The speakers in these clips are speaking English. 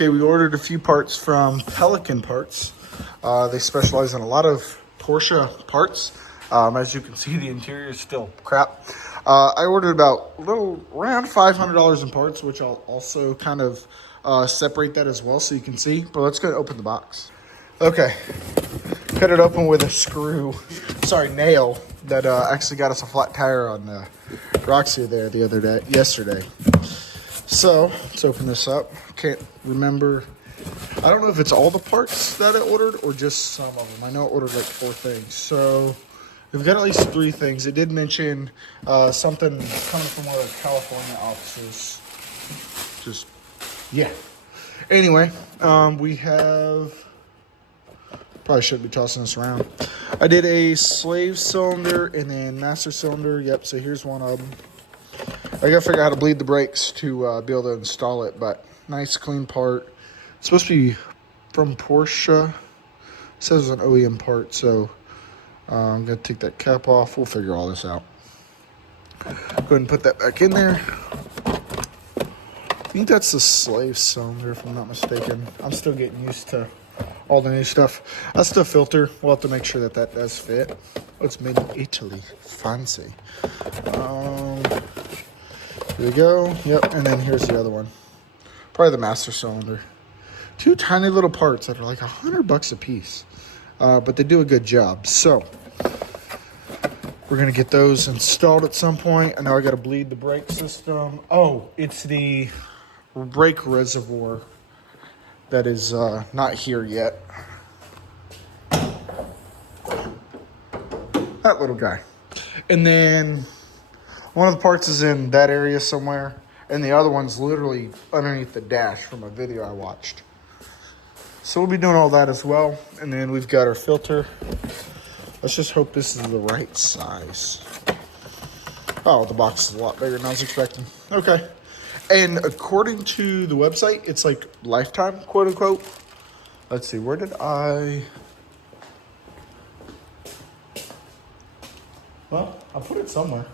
Okay, we ordered a few parts from Pelican Parts. They specialize in a lot of Porsche parts. As you can see, the interior is still crap. I ordered about around $500 in parts, which I'll also kind of separate that as well so you can see. But let's go open the box. Okay, cut it open with a nail that actually got us a flat tire on Roxy there yesterday. So let's open this up. Can't remember. I don't know if it's all the parts that I ordered or just some of them. I know I ordered like 4 things. So we've got at least 3 things. It did mention something coming from one of the California offices. Yeah. Anyway, we have... Probably shouldn't be tossing this around. I did a slave cylinder and then master cylinder. Yep, so here's one of them. I gotta figure out how to bleed the brakes to be able to install it, but nice clean part. It's supposed to be from Porsche. It says it's an OEM part, so I'm gonna take that cap off. We'll figure all this out. Go ahead and put that back in there. I think that's the slave cylinder, if I'm not mistaken. I'm still getting used to all the new stuff. That's the filter. We'll have to make sure that that does fit. Oh, it's made in Italy. Fancy. Here we go. Yep, and then here's the other one. Probably the master cylinder. 2 tiny little parts that are like $100 a piece. But they do a good job. So, we're going to get those installed at some point. And now I got to bleed the brake system. Oh, it's the brake reservoir that is not here yet. That little guy. And then one of the parts is in that area somewhere, and the other one's literally underneath the dash from a video I watched. So we'll be doing all that as well. And then we've got our filter. Let's just hope this is the right size. Oh, the box is a lot bigger than I was expecting. Okay. And according to the website, it's like lifetime, quote unquote. Let's see, where did I... Well, I put it somewhere.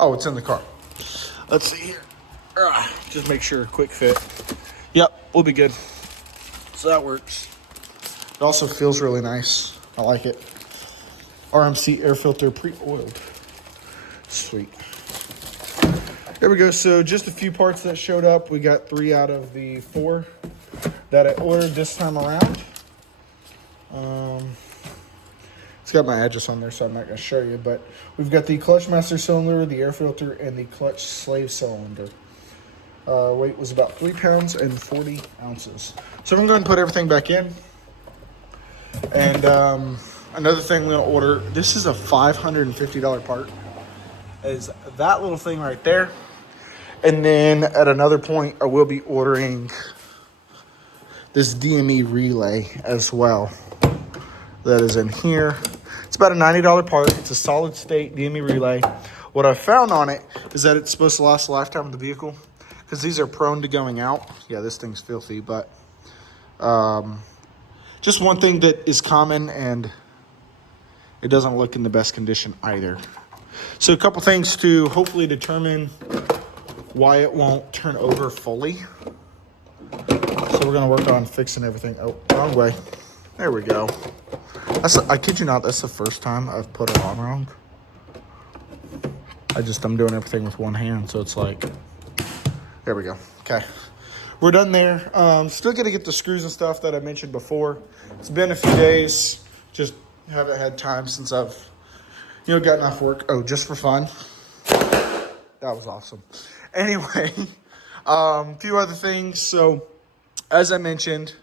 Oh, it's in the car. Let's see here. Just make sure, quick fit. Yep, we'll be good. So that works. It also feels really nice. I like it. RMC air filter pre-oiled. Sweet. There we go. So just a few parts that showed up. We got 3 out of the 4 that I ordered this time around. It's got my address on there, so I'm not going to show you. But we've got the clutch master cylinder, the air filter, and the clutch slave cylinder. Weight was about 3 pounds and 40 ounces. So I'm going to put everything back in. And another thing we're going to order, this is a $550 part, is that little thing right there. And then at another point, I will be ordering this DME relay as well. That is in here. It's about a $90 part. It's a solid state DME relay. What I found on it is that it's supposed to last the lifetime of the vehicle, because these are prone to going out. Yeah, this thing's filthy, but just one thing that is common, and it doesn't look in the best condition either. So a couple things to hopefully determine why it won't turn over fully. So we're going to work on fixing everything. Oh, wrong way. There we go. I kid you not, that's the first time I've put it on wrong. I'm doing everything with one hand, so it's like, there we go. Okay. We're done there. Still going to get the screws and stuff that I mentioned before. It's been a few days. Just haven't had time since I've, gotten off work. Oh, just for fun. That was awesome. Anyway, a few other things. So, as I mentioned,